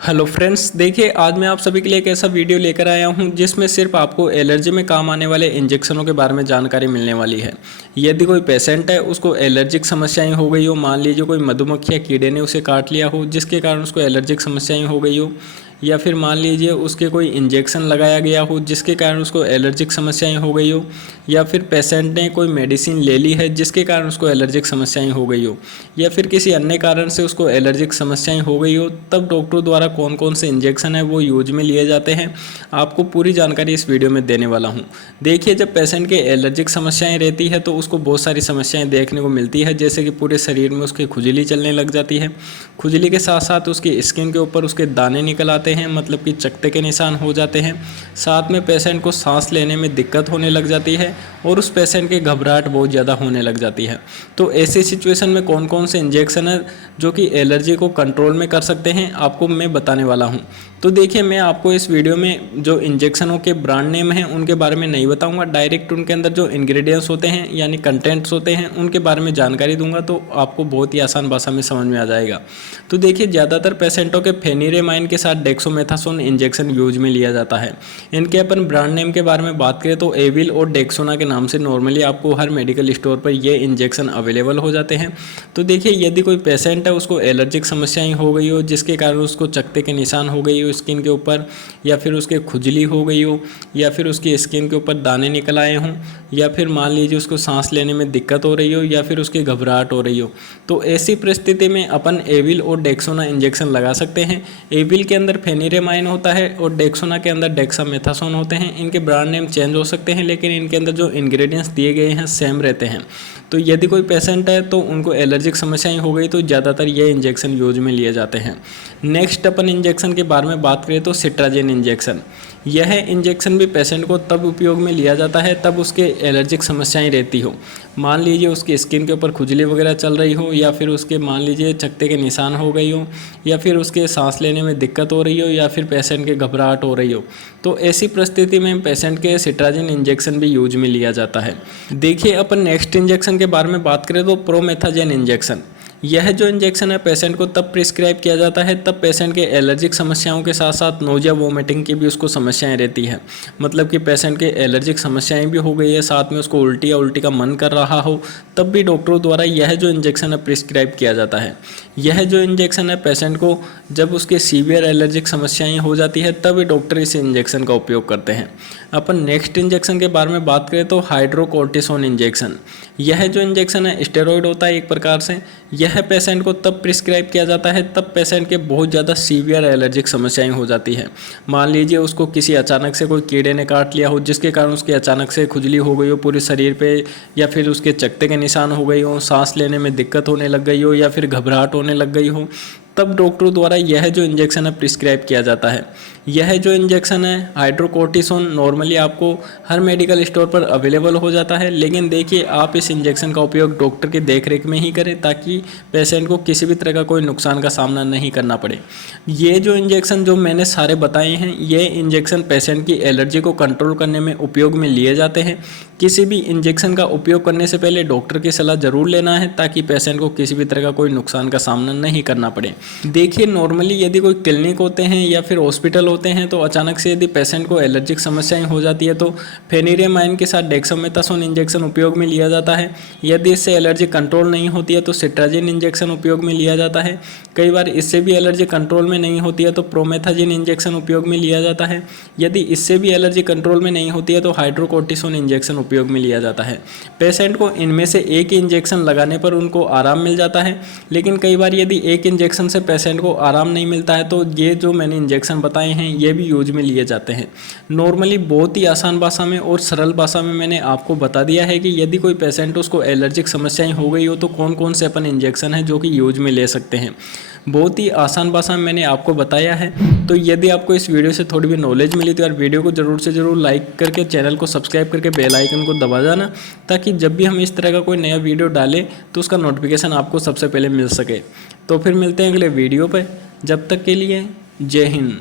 Hello friends, देखिए आज मैं आप सभी के लिए एक ऐसा वीडियो लेकर आया हूं जिसमें सिर्फ आपको एलर्जी में काम आने वाले इंजेक्शनों के बारे में जानकारी मिलने वाली है। यदि कोई पेशेंट है उसको एलर्जिक समस्याएं हो गई हो, मान लीजिए कोई मधुमक्खी या कीड़े ने उसे काट लिया हो जिसके कारण उसको एलर्जिक समस्याएं हो गई हो, या फिर मान लीजिए उसके कोई इंजेक्शन लगाया गया हो जिसके कारण उसको एलर्जिक समस्याएं हो गई हो, या फिर पेशेंट ने कोई मेडिसिन ले ली है जिसके कारण उसको एलर्जिक समस्याएं हो गई हो, या फिर किसी अन्य कारण से उसको एलर्जिक समस्याएं हो गई हो, तब डॉक्टर द्वारा कौन कौन से इंजेक्शन है वो यूज में लिए जाते हैं, आपको पूरी जानकारी इस वीडियो में देने वाला हूं। देखिए, जब पेशेंट के एलर्जिक समस्याएं रहती है तो उसको बहुत सारी समस्याएं देखने को मिलती है, जैसे कि पूरे शरीर में उसकी खुजली चलने लग जाती है। खुजली के साथ साथ उसकी स्किन के ऊपर उसके दाने निकल आते हैं, मतलब कि चकत्ते के निशान हो जाते हैं। साथ में पेशेंट को सांस लेने में दिक्कत होने लग जाती है और उस पेशेंट की घबराहट बहुत ज़्यादा होने लग जाती है। तो ऐसी सिचुएशन में कौन कौन से इंजेक्शन है जो कि एलर्जी को कंट्रोल में कर सकते हैं, आपको मैं बताने वाला हूं। तो देखिए, मैं आपको इस वीडियो में जो इंजेक्शनों के ब्रांड नेम हैं उनके बारे में नहीं बताऊंगा, डायरेक्ट उनके अंदर जो इंग्रेडिएंट्स होते हैं यानी कंटेंट्स होते हैं उनके बारे में जानकारी दूंगा, तो आपको बहुत ही आसान भाषा में समझ में आ जाएगा। तो देखिए, ज़्यादातर पेशेंटों के फेनिरेमाइन के साथ डेक्सोमेथासोन इंजेक्शन यूज में लिया जाता है। इनके अपन ब्रांड नेम के बारे में बात करें तो एविल और डेक्सोना के नाम से नॉर्मली आपको हर मेडिकल स्टोर पर ये इंजेक्शन अवेलेबल हो जाते हैं। तो देखिए, यदि कोई पेशेंट है उसको एलर्जिक समस्याएं हो गई हो जिसके कारण उसको चकत्ते के निशान हो गई हो स्किन के ऊपर, या फिर उसके खुजली हो गई हो, या फिर उसकी स्किन के ऊपर दाने निकल आए हों, या फिर मान लीजिए उसको सांस लेने में दिक्कत हो रही हो, या फिर उसकी घबराहट हो रही हो, तो ऐसी परिस्थिति में अपन एविल और डेक्सोना इंजेक्शन लगा सकते हैं। एविल के अंदर फेनिरेमाइन होता है और डेक्सोना के अंदर डेक्सामेथासोन होते हैं। इनके ब्रांड नेम चेंज हो सकते हैं लेकिन इनके अंदर जो इंग्रेडिएंट्स दिए गए हैं सेम रहते हैं। तो यदि कोई पेशेंट है तो उनको एलर्जिक समस्याएं हो गई तो ज़्यादातर ये इंजेक्शन यूज में लिए जाते हैं। नेक्स्ट अपन इंजेक्शन के बारे में बात करें तो सिट्राजिन इंजेक्शन। यह इंजेक्शन भी पेशेंट को तब उपयोग में लिया जाता है तब उसके एलर्जिक समस्याएं रहती हो। मान लीजिए उसकी स्किन के ऊपर खुजली वगैरह चल रही हो, या फिर उसके मान लीजिए चकत्ते के निशान हो गई हो, या फिर उसके सांस लेने में दिक्कत हो रही हो, या फिर पेशेंट के घबराहट हो रही हो, तो ऐसी परिस्थिति में पेशेंट के सिट्राजिन इंजेक्शन भी यूज में लिया जाता है। देखिए, अपन नेक्स्ट इंजेक्शन के बारे में बात करें तो प्रोमेथाजन इंजेक्शन। यह जो इंजेक्शन है पेशेंट को तब प्रिस्क्राइब किया जाता है तब पेशेंट के एलर्जिक समस्याओं के साथ साथ नोजिया वोमिटिंग की भी उसको समस्याएं रहती है। मतलब कि पेशेंट के एलर्जिक समस्याएं भी हो गई है, साथ में उसको उल्टी या उल्टी का मन कर रहा हो, तब भी डॉक्टरों द्वारा यह जो इंजेक्शन है प्रिस्क्राइब किया जाता है। यह जो इंजेक्शन है पेशेंट को जब उसके सीवियर एलर्जिक समस्याएं हो जाती है तब डॉक्टर इस इंजेक्शन का उपयोग करते हैं। अपन नेक्स्ट इंजेक्शन के बारे में बात करें तो हाइड्रोकोर्टिसोन इंजेक्शन। यह जो इंजेक्शन है स्टेरॉइड होता है एक प्रकार से। यह पेशेंट को तब प्रिस्क्राइब किया जाता है तब पेशेंट के बहुत ज़्यादा सीवियर एलर्जिक समस्याएं हो जाती है। मान लीजिए उसको किसी अचानक से कोई कीड़े ने काट लिया हो जिसके कारण उसके अचानक से खुजली हो गई हो पूरे शरीर पे, या फिर उसके चकत्ते के निशान हो गई हो, सांस लेने में दिक्कत होने लग गई हो, या फिर घबराहट होने लग गई हो, तब डॉक्टरों द्वारा यह जो इंजेक्शन है प्रिस्क्राइब किया जाता है। यह जो इंजेक्शन है हाइड्रोकोर्टिसोन नॉर्मली आपको हर मेडिकल स्टोर पर अवेलेबल हो जाता है, लेकिन देखिए आप इस इंजेक्शन का उपयोग डॉक्टर की देखरेख में ही करें ताकि पेशेंट को किसी भी तरह का कोई नुकसान का सामना नहीं करना पड़े। ये जो इंजेक्शन जो मैंने सारे बताए हैं ये इंजेक्शन पेशेंट की एलर्जी को कंट्रोल करने में उपयोग में लिए जाते हैं। किसी भी इंजेक्शन का उपयोग करने से पहले डॉक्टर की सलाह जरूर लेना है ताकि पेशेंट को किसी भी तरह का कोई नुकसान का सामना नहीं करना पड़े। देखिए, नॉर्मली यदि कोई क्लिनिक होते हैं या फिर हॉस्पिटल होते हैं तो अचानक से यदि पेशेंट को एलर्जिक समस्याएं हो जाती है तो फेनिरेमाइन के साथ डेक्सामेथासोन इंजेक्शन उपयोग में लिया जाता है। यदि इससे एलर्जी कंट्रोल नहीं होती है तो सिट्राजिन इंजेक्शन उपयोग में लिया जाता है। कई बार इससे भी एलर्जी कंट्रोल में नहीं होती है तो प्रोमेथाजिन इंजेक्शन उपयोग में लिया जाता है। यदि इससे भी एलर्जी कंट्रोल में नहीं होती है तो हाइड्रोकोर्टिसोन इंजेक्शन उपयोग में लिया जाता है। पेशेंट को इनमें से एक ही इंजेक्शन लगाने पर उनको आराम मिल जाता है, लेकिन कई बार यदि एक इंजेक्शन से पेशेंट को आराम नहीं मिलता है तो ये जो मैंने इंजेक्शन बताए हैं ये भी यूज में लिए जाते हैं। नॉर्मली बहुत ही आसान भाषा में और सरल भाषा में मैंने आपको बता दिया है कि यदि कोई पेशेंट उसको एलर्जिक समस्याएं हो गई हो तो कौन कौन से अपन इंजेक्शन है जो कि यूज में ले सकते हैं। बहुत ही आसान भाषा में मैंने आपको बताया है। तो यदि आपको इस वीडियो से थोड़ी भी नॉलेज मिली तो यार वीडियो को ज़रूर से ज़रूर लाइक करके चैनल को सब्सक्राइब करके बेल आइकन को दबा जाना, ताकि जब भी हम इस तरह का कोई नया वीडियो डालें तो उसका नोटिफिकेशन आपको सबसे पहले मिल सके। तो फिर मिलते हैं अगले वीडियो पर, जब तक के लिए जय हिंद।